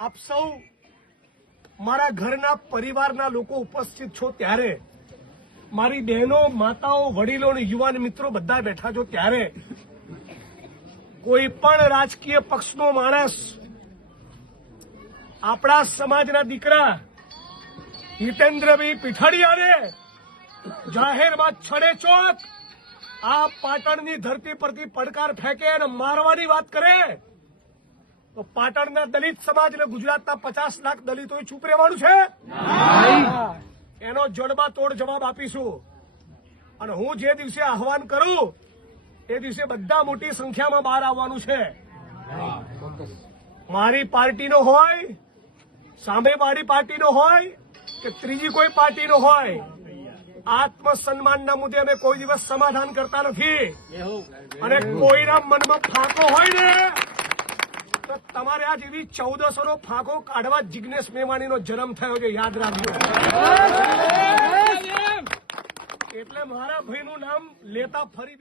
આપ સૌ મારા ઘરના પરિવારના લોકો ઉપસ્થિત છો ત્યારે, મારી બહેનો, માતાઓ, વડીલો અને યુવાન મિત્રો બધા બેઠા છો ત્યારે કોઈ પણ રાજકીય પક્ષનો માણસ આપણા સમાજના દીકરા હિતેન્દ્રભાઈ પીઠાડિયાને જાહેરમાં છડેચોક આ પાટણની ધરતી પરથી પડકાર ફેંકે અને મારવાની વાત કરે તો પાટણના દલિત સમાજ અને ગુજરાતના 50 લાખ દલિતોએ ચૂપ રહેવાનું છે? એનો જડબાતોડ જવાબ આપીશું. અને હું જે દિવસે આહવાન કરું એ દિવસે બધા મોટી સંખ્યામાં બહાર આવવાનું છે. મારી પાર્ટીનો હોય, સામેવાળી પાર્ટીનો હોય કે ત્રીજી કોઈ પાર્ટીનો હોય, આત્મસન્માનના મુદ્દે અમે કોઈ દિવસ સમાધાન કરતા નથી. અને કોઈના મનમાં ફાંકો હોય ને તો તમારે આજ એવી 1400નો ફાંકો કાઢવા જિગ્નેશ મેવાણીનો જન્મ થયો છે, યાદ રાખજો. એટલે મારા ભાઈનું નામ લેતા ફરી